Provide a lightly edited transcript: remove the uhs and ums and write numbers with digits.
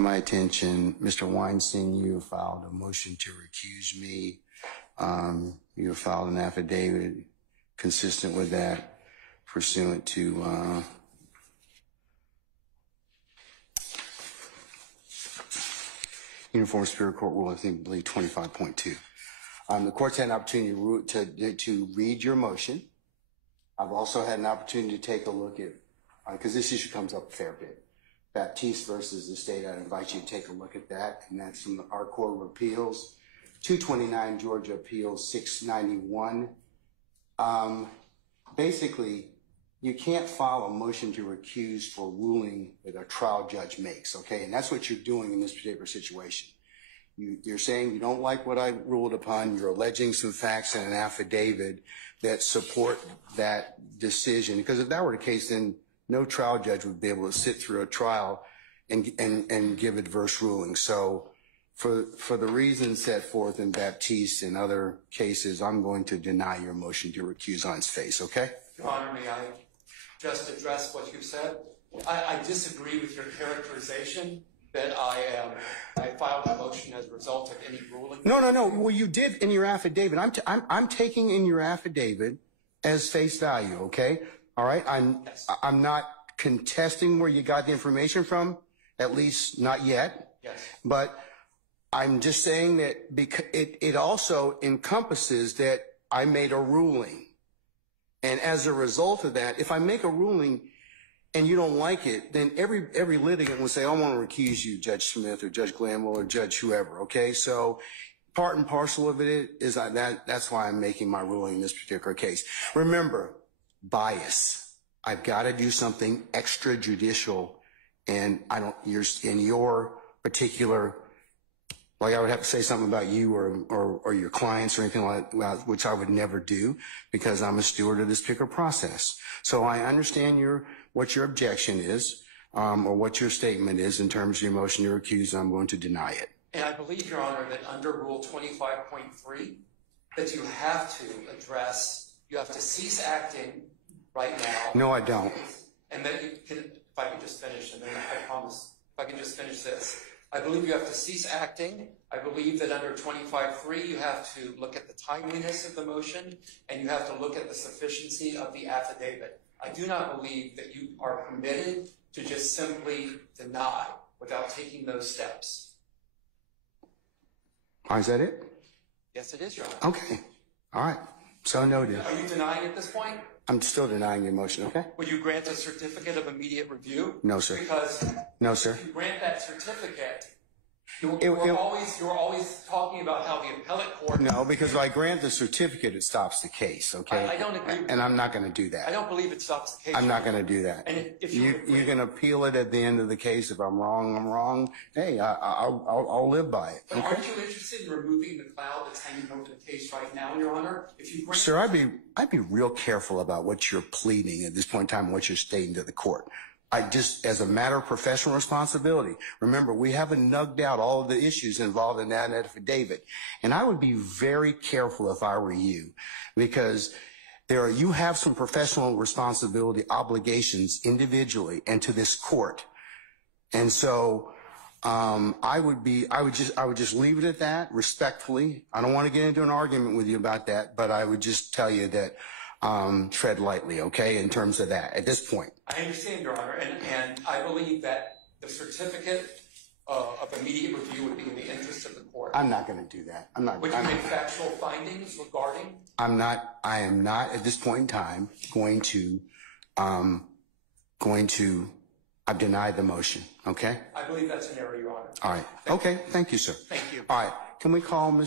My attention, Mr. Weinstein, you have filed a motion to recuse me. You have filed an affidavit consistent with that, pursuant to Uniform Superior Court Rule, I believe 25.2. The court's had an opportunity to read your motion. I've also had an opportunity to take a look at, because this issue comes up a fair bit, Baptiste versus the state. I invite you to take a look at that, and that's from our Court of Appeals, 229 Georgia Appeals 691. Basically, you can't file a motion to recuse for ruling that a trial judge makes, okay? And that's what you're doing in this particular situation. You're saying you don't like what I ruled upon. You're alleging some facts in an affidavit that support that decision. Because if that were the case, then no trial judge would be able to sit through a trial and give adverse rulings. So for the reasons set forth in Baptiste and other cases, I'm going to deny your motion to recuse on its face, okay? Your Honor, may I just address what you said? I disagree with your characterization that I filed a motion as a result of any ruling. No. Well, you did in your affidavit. I'm taking in your affidavit as face value, okay? All right? Yes. I'm not contesting where you got the information from, at least not yet. Yes. But I'm just saying that because it also encompasses that I made a ruling. And as a result of that, if I make a ruling and you don't like it, then every litigant will say, I want to recuse you, Judge Smith or Judge Glanville or Judge whoever, okay? So part and parcel of it is that's why I'm making my ruling in this particular case. Remember, bias. I've got to do something extrajudicial, and you're in your particular, like I would have to say something about you or your clients or anything like that, which I would never do because I'm a steward of this particular process. So I understand what your objection is, or what your statement is in terms of your motion to recuse, and I'm going to deny it. And I believe, Your Honor, that under Rule 25.3, that you have to cease acting right now. No, I don't. And that you can, if I can just finish, and then I promise, if I can just finish this. I believe you have to cease acting. I believe that under 25.3, you have to look at the timeliness of the motion, and you have to look at the sufficiency of the affidavit. I do not believe that you are permitted to just simply deny without taking those steps. Is that it? Yes, it is, Your Honor. Okay. All right. So noted. Are you denying at this point? I'm still denying your motion, okay? Will you grant a certificate of immediate review? No, sir. Because no, sir. If you grant that certificate, you're always talking about how the appellate court... No, because if I grant the certificate, it stops the case, okay? I don't agree with and I'm not going to do that. I don't believe it stops the case. I'm not going to do that. And if you can appeal it at the end of the case. If I'm wrong, I'm wrong. Hey, I'll live by it. But okay? aren't you interested in removing the cloud that's hanging over the case right now, Your Honor? If you Sir, I'd be real careful about what you're pleading at this point in time and what you're stating to the court. As a matter of professional responsibility, remember, we haven't nugged out all of the issues involved in that affidavit. And I would be very careful if I were you, because you have some professional responsibility obligations individually and to this court. And so, I would just leave it at that respectfully. I don't want to get into an argument with you about that, but I would just tell you that, tread lightly, okay, in terms of that at this point. I understand, Your Honor, and I believe that the certificate of immediate review would be in the interest of the court. I'm not going to do that. Would you make factual findings regarding? I am not at this point in time I've denied the motion, okay? I believe that's an error, Your Honor. All right. Okay. Thank you, sir. Thank you. All right. Can we call Ms.